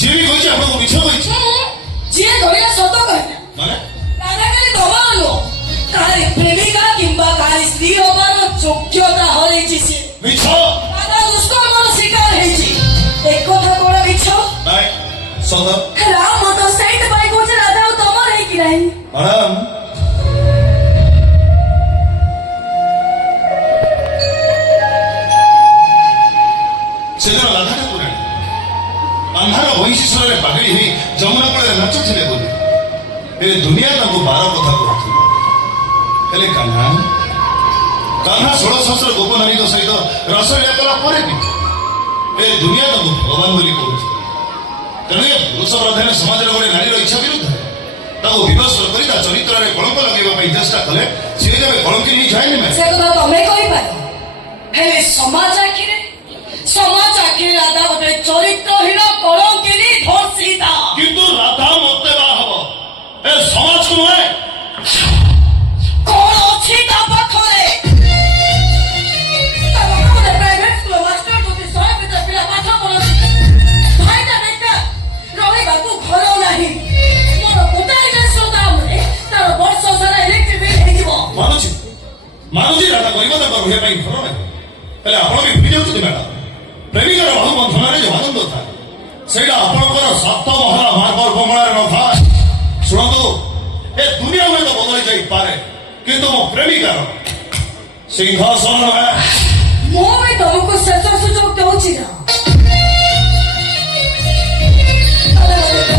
ଯିଏ ବି କହିଛି ଆପଣଙ୍କୁ ମିଛ କହିଛି ଯିଏ କହିଲା ସତ କହିଲା ମାନେ ରାଧା ଖାଲି ଦବା ନୁହଁ କାହାରି ପ୍ରେମିକା କିମ୍ବା କାହାରି ସ୍ତ୍ରୀ ହବାର ଯୋଗ୍ୟତା ହରେଇଛି ସେ ମିଛ ରାଧା ଦୁଷ୍କର୍ମର ଶିକାର ହେଇଛି ଏକଥା କଣ ମିଛ ନାଇଁ ସତ ରାମ ତ ସେଇଥି ପାଇଁ କହୁଛି ରାଧା ଆଉ ତମର ହେଇକି ନାହିଁ ମ୍ୟାଡ଼ାମ ସେଦିନ ରାଧା ଠାକୁରାଣୀ ଅନ୍ଧାର ବହିଶିଶ୍ୱରରେ ପାଗଳି ହୋଇ ଯମୁନା କୂଳରେ ନାଚୁଥିଲେ ବୋଲି ଏ ଦୁନିଆ ତାଙ୍କୁ ବାର କଥା କହୁଥିଲା ହେଲେ କାହ୍ନା 16 ଗୋପ ନାରୀଙ୍କ ସହିତ ରସଲୀଳା କଲା ପରେ ବି ଏ ଦୁନିଆ ତାଙ୍କୁ ଭଗବାନ ବୋଲି କହୁଛି ତେଣୁ ଏ ପୁରୁଷ ପ୍ରଧାନ ସମାଜର ଗୋଟେ ନାରୀର ଇଚ୍ଛା ବିରୁଦ୍ଧରେ ତାକୁ ବିବସ୍ତ୍ର କରି ତା ଚରିତ୍ରରେ କଳଙ୍କ ଲଗାଇବା ପାଇଁ ଚେଷ୍ଟା କଲେ ସିଏ କେବେ କଳଙ୍କିনী ଯାଏନି ସେ କଥା ତମେ କହିପାର ହେଲେ ସମାଜ ଆଖିରେ ରାଧା ଗୋଟେ ଚରିତ୍ରହୀନ କଳଙ୍କିନୀ ଧର୍ଷିତା କିନ୍ତୁ ରାଧା ମତେ ବା ହବ ଏ ସମାଜକୁ ନୁହେଁ କଣ ଅଛି ତା ପାଖରେ ପ୍ରାଇଭେଟ ସ୍କୁଲ ମାଷ୍ଟର ଯଦି 100 ପିଲା ପାଠ ପଢନ୍ତି ଭାଇଟା ବେକାର ରହିବାକୁ ଘର ନାହିଁ ମୋର କୋଟାରି ଗ୍ୟାସ ଦାମରେ ତାର ବର୍ଷ ସାରା ଇଲେକ୍ଟ୍ରିକ ବିଲ୍ ହେଇଯିବ ମାନୁଛି ରାଧା ଗରିବ ତାଙ୍କ ରହିବା ପାଇଁ ଘର ନାହିଁ ହେଲେ ଆପଣ ବି ଭୁଲି ଯାଉଛନ୍ତି ମ୍ୟାଡାମ ପ୍ରେମିକର ବହୁବନ୍ଧନରେ ଯୋଉ ଆନନ୍ଦ ଥାଏ ସେଇଟା ଆପଣଙ୍କର 7 ମହଲା ମାର୍ବଲ ବଙ୍ଗଳାରେ ନଥାଏ ଶୁଣନ୍ତୁ ଏ ଦୁନିଆ ହୁଏତ ବଦଳି ଯାଇପାରେ କିନ୍ତୁ ମୋ ପ୍ରେମିକାର ସିଂହାସନ ନୁହେଁ ମୁଁ ବି ତମକୁ ଶେଷ ସୁଯୋଗ ଦଉଛି ନା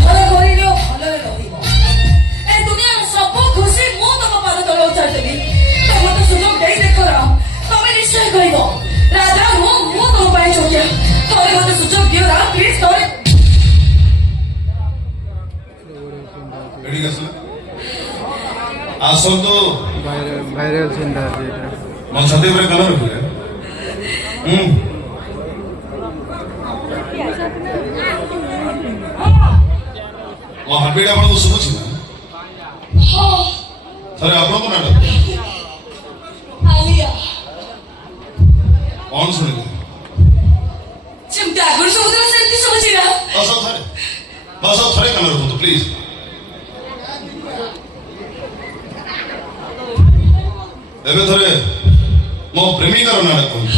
ଭଲ କରିନିଅ ଭଲରେ ରହିବ ଏ ଦୁନିଆର ସବୁ ଖୁସି ମୁଁ ତମ ପାଦ ତଳେ ଉଚାରିଦେବି ତମକୁ ସୁଯୋଗ ଦେଇ ଦେଖ ରାମ ତମେ ନିଶ୍ଚୟ କହିବ ରାଧା ମୁଁ ତମ ପାଇଁ ଯୋଗ୍ୟ ଥରେ ମତେ ସୁଯୋଗ ଦିଅ ରାମ ପ୍ଲିଜ ଥରେ ଆସନ୍ତୁ ଭାଇରାଲ ସିନ୍ଟା ମୋ ଛାତି ଉପରେ କଲର ରଖିଲେ ମୋ ହାର୍ଟବିଟ୍ ଆପଣଙ୍କୁ ଶୁଭୁଛି ନା ଥରେ ଆପଣଙ୍କୁ ନାଟକ ଆଲିଆ କଣ ଶୁଣିଲେ ଯେମିତି ଆଗରୁ ଶୁଭୁଥିଲା ସେମିତି ଶୁଭୁଛି ନା ବସ ଥରେ କାମ ରଖନ୍ତୁ ପ୍ଲିଜ ଏବେ ଥରେ ମୋ ପ୍ରେମିକାର ନାଁ କୁହନ୍ତୁ